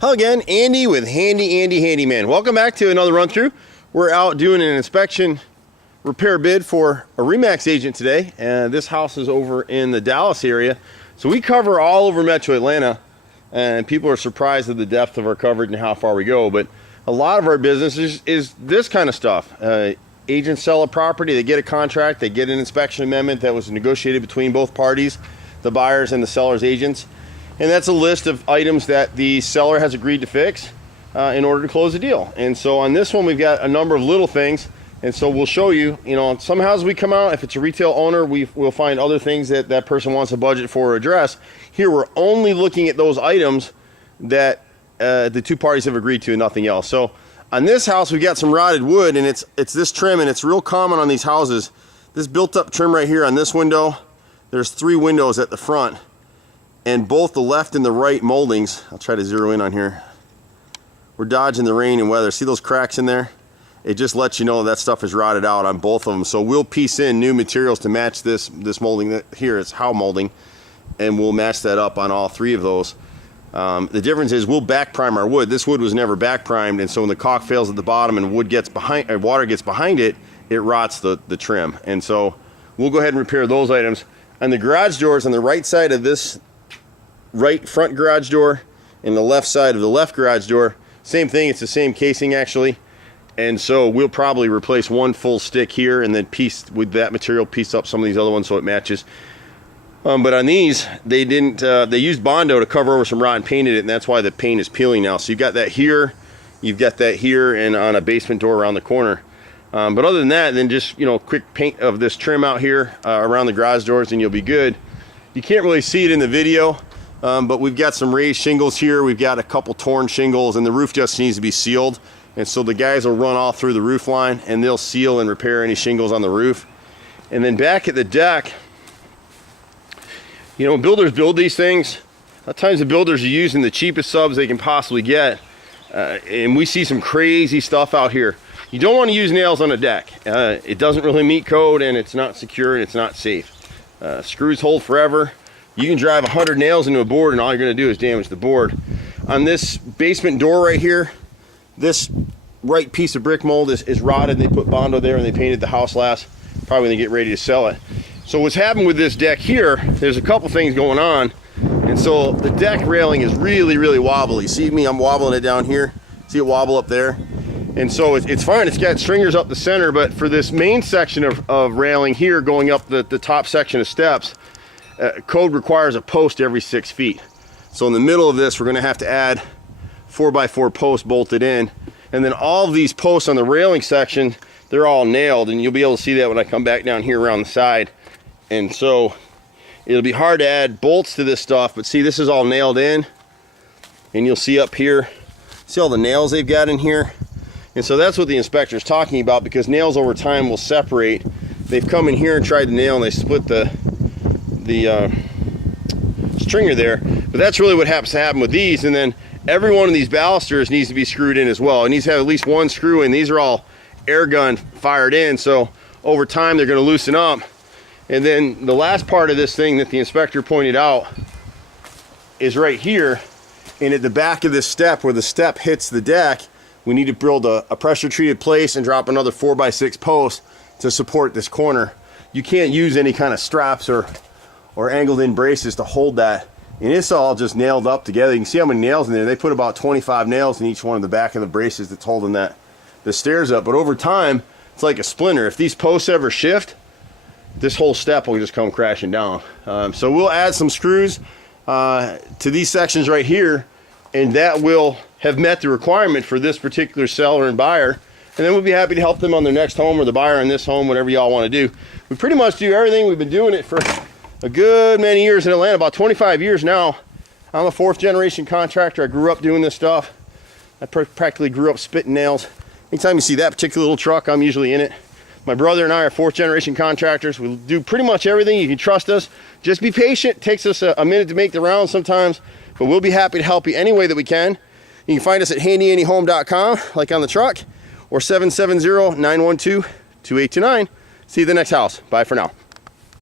Hello again, Andy with Handy Andy Handyman. Welcome back to another run through. We're out doing an inspection repair bid for a Remax agent today, and this house is over in the Dallas area. So we cover all over Metro Atlanta, and people are surprised at the depth of our coverage and how far we go. But a lot of our business is this kind of stuff. Agents sell a property, they get a contract, they get an inspection amendment that was negotiated between both parties, the buyers and the seller's agents. And that's a list of items that the seller has agreed to fix in order to close the deal. And so on this one, we've got a number of little things. And so we'll show you, some houses we come out, if it's a retail owner, we'll find other things that that person wants a budget for or address. Here, we're only looking at those items that the two parties have agreed to and nothing else. So on this house, we've got some rotted wood, and it's this trim, and it's real common on these houses. This built up trim right here on this window, there's 3 windows at the front. And both the left and the right moldings, I'll try to zero in on here. We're dodging the rain and weather. See those cracks in there? It just lets you know that stuff is rotted out on both of them. So we'll piece in new materials to match this molding. Here it's how molding, and we'll match that up on all 3 of those. The difference is we'll back prime our wood. This wood was never back primed, and so when the caulk fails at the bottom and wood gets behind, water gets behind it, it rots the trim. And so we'll go ahead and repair those items. On the garage doors on the right side of this right front garage door and the left side of the left garage door, same thing, it's the same casing actually. And so we'll probably replace one full stick here and then piece with that material, piece up some of these other ones so it matches. But on these, they didn't, they used Bondo to cover over some rot and painted it, and that's why the paint is peeling now. So you've got that here, you've got that here, and on a basement door around the corner. But other than that, then just, quick paint of this trim out here around the garage doors and you'll be good. You can't really see it in the video, but we've got some raised shingles here. We've got a couple torn shingles, and the roof just needs to be sealed. And so the guys will run all through the roof line and they'll seal and repair any shingles on the roof. And then back at the deck, builders build these things. A lot of times the builders are using the cheapest subs they can possibly get. And we see some crazy stuff out here. You don't want to use nails on a deck. It doesn't really meet code, and it's not secure, and it's not safe. Screws hold forever. You can drive 100 nails into a board, and all you're going to do is damage the board. On this basement door right here, this right piece of brick mold is rotted. They put Bondo there, and they painted the house last, probably when they get ready to sell it. So what's happened with this deck here, there's a couple things going on. And so the deck railing is really, really wobbly. See me, I'm wobbling it down here. See it wobble up there? And so it's fine, it's got stringers up the center, but for this main section of railing here going up the top section of steps, code requires a post every 6 feet. So in the middle of this, we're gonna have to add 4x4 posts bolted in. And then all of these posts on the railing section, they're all nailed, and you'll be able to see that when I come back down here around the side. And so it'll be hard to add bolts to this stuff, but see, this is all nailed in. And you'll see up here, see all the nails they've got in here? And so that's what the inspector is talking about, because nails over time will separate. They've come in here and tried to nail, and they split the stringer there. But that's really what happens to happen with these. And then every one of these balusters needs to be screwed in as well. It needs to have at least one screw in. These are all air gun fired in, so over time they're going to loosen up. And then the last part of this thing that the inspector pointed out is right here. And at the back of this step, where the step hits the deck, we need to build a pressure treated place and drop another 4x6 post to support this corner. You can't use any kind of straps or angled in braces to hold that. And it's all just nailed up together. You can see how many nails in there. They put about 25 nails in each one of the back of the braces that's holding the stairs up. But over time, it's like a splinter. If these posts ever shift, this whole step will just come crashing down. So we'll add some screws to these sections right here, and that will have met the requirement for this particular seller and buyer. And then we'll be happy to help them on their next home, or the buyer on this home, whatever y'all want to do. We pretty much do everything. We've been doing it for a good many years in Atlanta, about 25 years now. I'm a 4th generation contractor. I grew up doing this stuff. I practically grew up spitting nails. Anytime you see that particular little truck, I'm usually in it. My brother and I are 4th generation contractors. We do pretty much everything. You can trust us. Just be patient. It takes us a minute to make the round sometimes, but we'll be happy to help you any way that we can. You can find us at handyandyhome.com, like on the truck, or 770-912-2829. See you at the next house. Bye for now.